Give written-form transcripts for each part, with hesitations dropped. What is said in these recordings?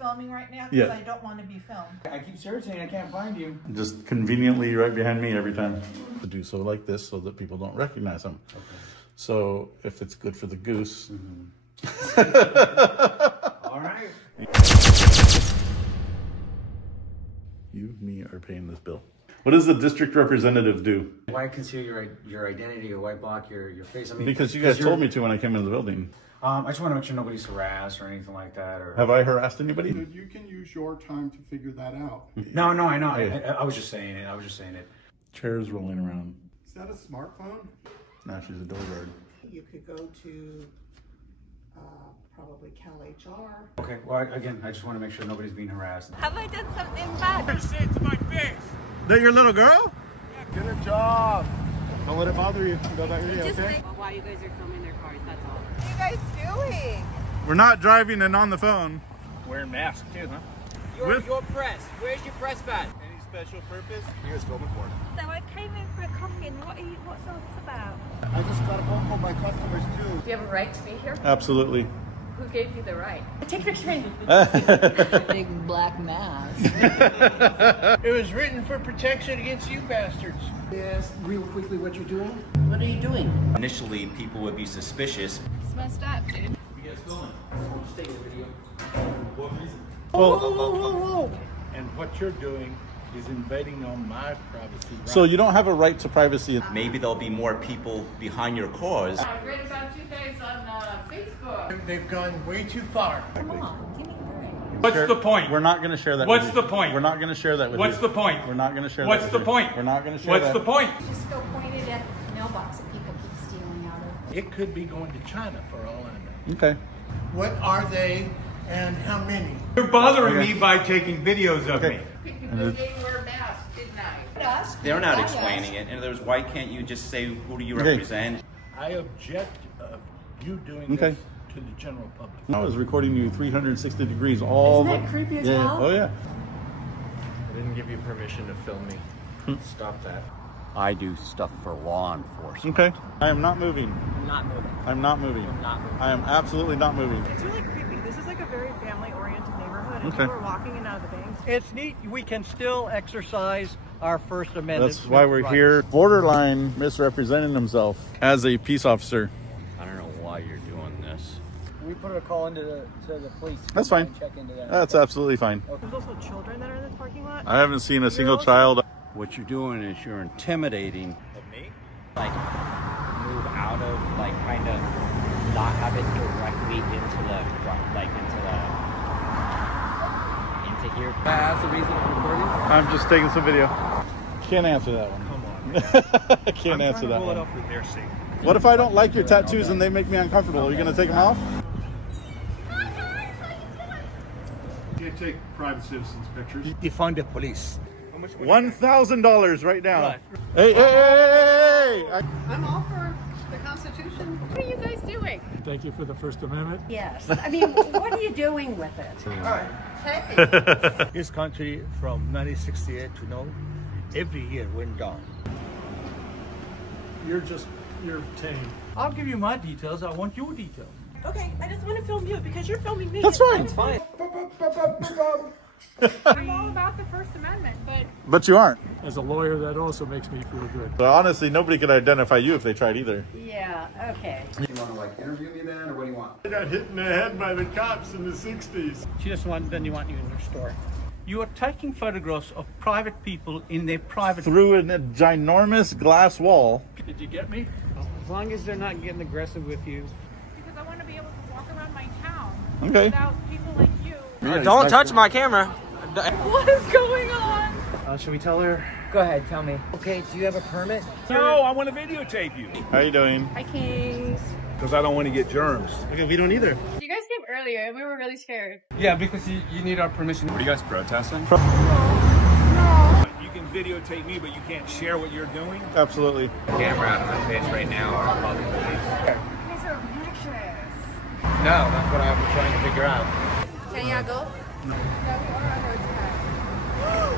filming right now? Because I don't want to be filmed. I keep searching, I can't find you. Just conveniently right behind me every time. To do so like this so that people don't recognize him. Okay. So if it's good for the goose. All right. You, me are paying this bill. What does the district representative do? Why conceal your identity, or why block your face? I mean, because you guys told me to when I came into the building. I just want to make sure nobody's harassed or anything like that. Or have I harassed anybody? You can use your time to figure that out. No, I know. I was just saying it. Chairs rolling around. Is that a smartphone? No, she's a door guard. You could go to probably Cal HR. Okay, well, again, I just want to make sure nobody's being harassed. Have I done something bad? Say it to my face. That your little girl? Yeah, good job. Don't let it bother you. Go back your day, okay? Well, while you guys are filming their cars, that's all. What are you guys doing? We're not driving and on the phone. Wearing masks too, huh? Your press. Where's your press badge? Any special purpose? You guys filming for it? So I came in for a coffee, and what's all this about? I just got a phone call by customers too. Do you have a right to be here? Absolutely. Who gave you the right? Take a picture. Big black mask. It was written for protection against you bastards. Yes, real quickly what you're doing. What are you doing? Initially, people would be suspicious. It's messed up, dude. You guys filming? Just take the video. What reason? Whoa. And what you're doing is invading on my privacy. Right? So you don't have a right to privacy. Maybe there'll be more people behind your cause. I read about you guys on Facebook. They've gone way too far. Come on, give me a break. What's the point? We're not going to share that What's with you. the point? We're not going to share that with you. What's the point? We're not going to share What's that the with point? you. We're not going to share that. What's the point? Just go point it at the mailbox that people keep stealing out of. It could be going to China for all I know. Okay. What are they and how many? You're bothering me by taking videos of me. You didn't wear masks, didn't I? They're not explaining it. In other words, why can't you just say, who do you represent? I object of you doing this to the general public. I was recording you 360 degrees all Isn't that creepy as yeah. hell? Oh yeah. I didn't give you permission to film me. Stop that. I do stuff for law enforcement. Okay. I am not moving. I'm not moving. I'm not moving. I'm not moving. I am absolutely not moving. It's really creepy. This is like a very family-oriented neighborhood, and Okay. people are walking in and out of the banks. It's neat. We can still exercise our First Amendment. That's why we're here. Borderline misrepresenting himself as a peace officer. I don't know why you're doing this. We put a call into the police. That's fine. Check into that. That's absolutely fine. There's also children that are in the parking lot. I haven't seen a single child. What you're doing is you're intimidating. Of me? Like, move out of, like, kind of not have it directly into here. Can I ask the reason of recording? I'm just taking some video. Can't answer that one. Come on. I can't answer that Pull one. it off for their safety. What if I don't like your tattoos and they make me uncomfortable? Are you going to take them off? You can't take private citizens' pictures. Defund the police. $1,000 right now. Hey! I'm all for the Constitution. What are you guys doing? Thank you for the First Amendment. Yes. I mean, what are you doing with it? All right. Hey. This country from 1968 to now, every year went down. You're tame. I'll give you my details. I want your details. Okay, I just want to film you because you're filming me. That's fine. It's fine. I'm all about the First Amendment, but... But you aren't. As a lawyer, that also makes me feel good. But honestly, nobody could identify you if they tried either. Yeah, okay. You want to like interview me then, or what do you want? I got hit in the head by the cops in the 60s. She just doesn't want you in her store. You are taking photographs of private people in their private... Through a ginormous glass wall. Did you get me? As long as they're not getting aggressive with you. Because I want to be able to walk around my town Okay. without people like you. Yeah, Don't touch my camera. What is going on? Should we tell her? Go ahead, tell me. Okay, do you have a permit? No, I want to videotape you. How you doing? Hi, Kings. Because I don't want to get germs. Okay, we don't either. You guys came earlier and we were really scared. Yeah, because you need our permission. What are you guys protesting? No. You can videotape me, but you can't share what you're doing. Absolutely. Camera out of my face right now, or I'll call the police. You guys are obnoxious. No, that's what I'm trying to figure out. Can y'all go? No.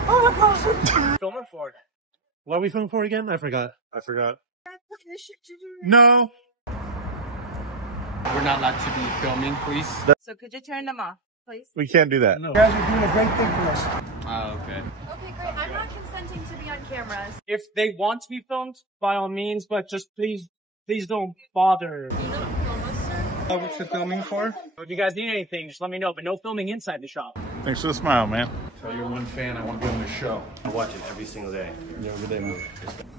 Oh my gosh! Filming for it. What are we filming for again? I forgot. No. We're not allowed to be filming, please. So could you turn them off? Please. We can't do that. No. You guys are doing a great thing for us. Oh, okay. Okay, great. I'm not consenting to be on cameras. If they want to be filmed, by all means, but just please don't bother. You don't film us, sir? What's the filming for? If you guys need anything, just let me know, but no filming inside the shop. Thanks for the smile, man. Tell your one fan I want to give him a show. I watch it every single day. Yeah, good day, man.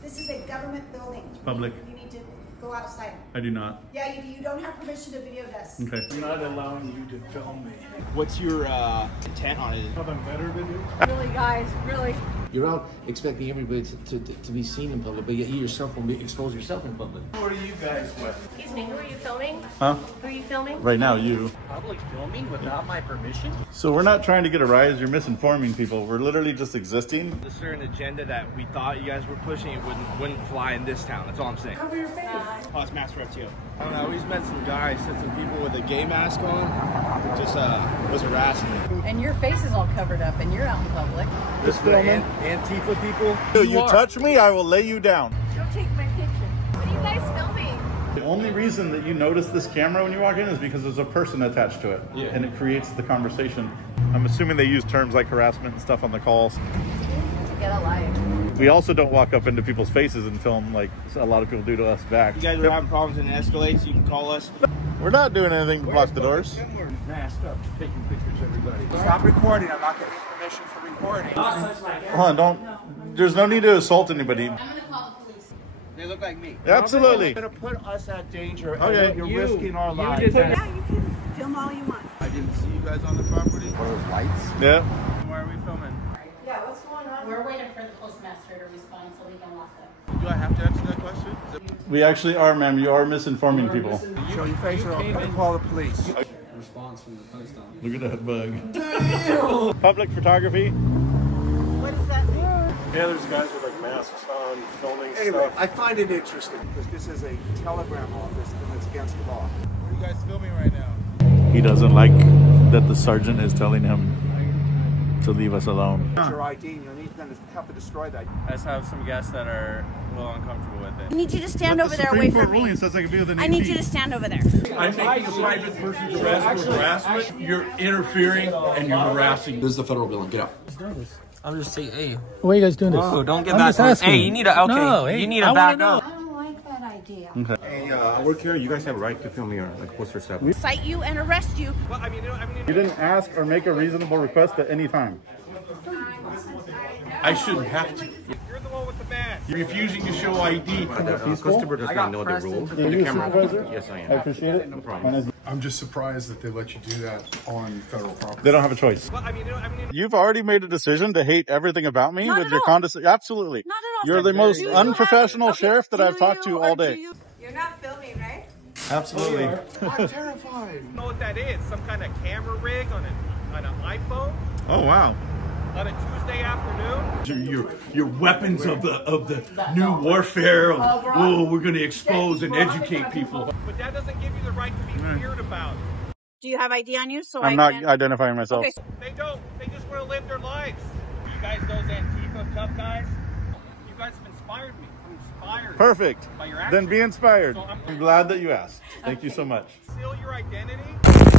This is a government building. It's public. You need to go outside. I do not. Yeah, you don't have permission to video this. Okay. I'm not allowing you to film me. What's your intent on it? Nothing better to do? Really, guys, really. You're out expecting everybody to be seen in public, but yet you yourself will expose yourself in public. Who are you guys with? Excuse me, who are you filming? Huh? Who are you filming? Right now, you. Public filming without my permission? So we're not trying to get a rise. You're misinforming people. We're literally just existing. A certain agenda that we thought you guys were pushing it wouldn't fly in this town. That's all I'm saying. Cover your face. Oh, it's mask rep too. I don't know. We just met some guys, said some people with a gay mask on. Just was harassing me. And your face is all covered up and you're out in public. Just filming. Antifa people. You touch me, I will lay you down. Don't take my picture. What are you guys filming? The only reason that you notice this camera when you walk in is because there's a person attached to it. Yeah. And it creates the conversation. I'm assuming they use terms like harassment and stuff on the calls. To get a life. We also don't walk up into people's faces and film like a lot of people do to us back. If you guys are having problems and it escalates, you can call us. We're not doing anything to block the doors. Masked up, taking pictures, everybody. Stop recording. I'm not getting permission for recording. Hold on, don't. There's no need to assault anybody. I'm gonna call the police. They look like me. Absolutely. You're going to put us at danger. Okay. And you're risking our lives. Yeah, you can film all you want. I didn't see you guys on the property. What are those lights? Yeah. Why are we filming? Yeah, what's going on? We're waiting for the postmaster to respond so we can lock them. Do I have to answer that question? We actually are, ma'am. You are misinforming people. Show your face or I'm going to call the police. Response from the post on. Look at that bug. Public photography. What does that mean? Yeah, there's guys with like masks on, filming stuff. I find it interesting because this is a telegram office and it's against the law. What are you guys filming right now? He doesn't like that the sergeant is telling him to leave us alone. It's your ID and you're going to have to destroy that. I just have some guests that are a little uncomfortable with it. I need you to stand over there away from me. Says I can be within I need you to stand over there. I'm making a private person's arrest for harassment. You're interfering and you're harassing. This is the federal building. Get out. I'm just saying, hey. Why are you guys doing this? Oh, don't get back on. Hey, you need to, okay. No, hey, you need to back up. I don't like that idea. Okay. Hey, I work here. You guys have a right to film me or like what's your step? Cite you and arrest you. Well, I mean, You didn't ask or make a reasonable request at any time. I shouldn't have to. you're the one with the mask. You're refusing to show ID. Customer does not know the rules. Are you a supervisor? Yes, I am. I appreciate it. No problem. I'm just surprised that they let you do that on federal property. They don't have a choice. Well, I mean, You've already made a decision to hate everything about me with your condescension. Absolutely. Not at all. You're the most unprofessional sheriff that I've talked to all day. You're not filming, right? Absolutely. I'm terrified. you know what that is? Some kind of camera rig on an iPhone Oh, wow. on a Tuesday afternoon. Your weapons of the new warfare. Oh, we're going to expose and educate people. But that doesn't give you the right to be weird about it. Do you have ID on you? So I'm not identifying myself. Okay. They don't. They just want to live their lives. You guys, those Antifa tough guys, you guys have inspired me. I'm inspired. Perfect. By your actions. Then be inspired. So I'm glad that you asked. Thank you so much. Conceal your identity.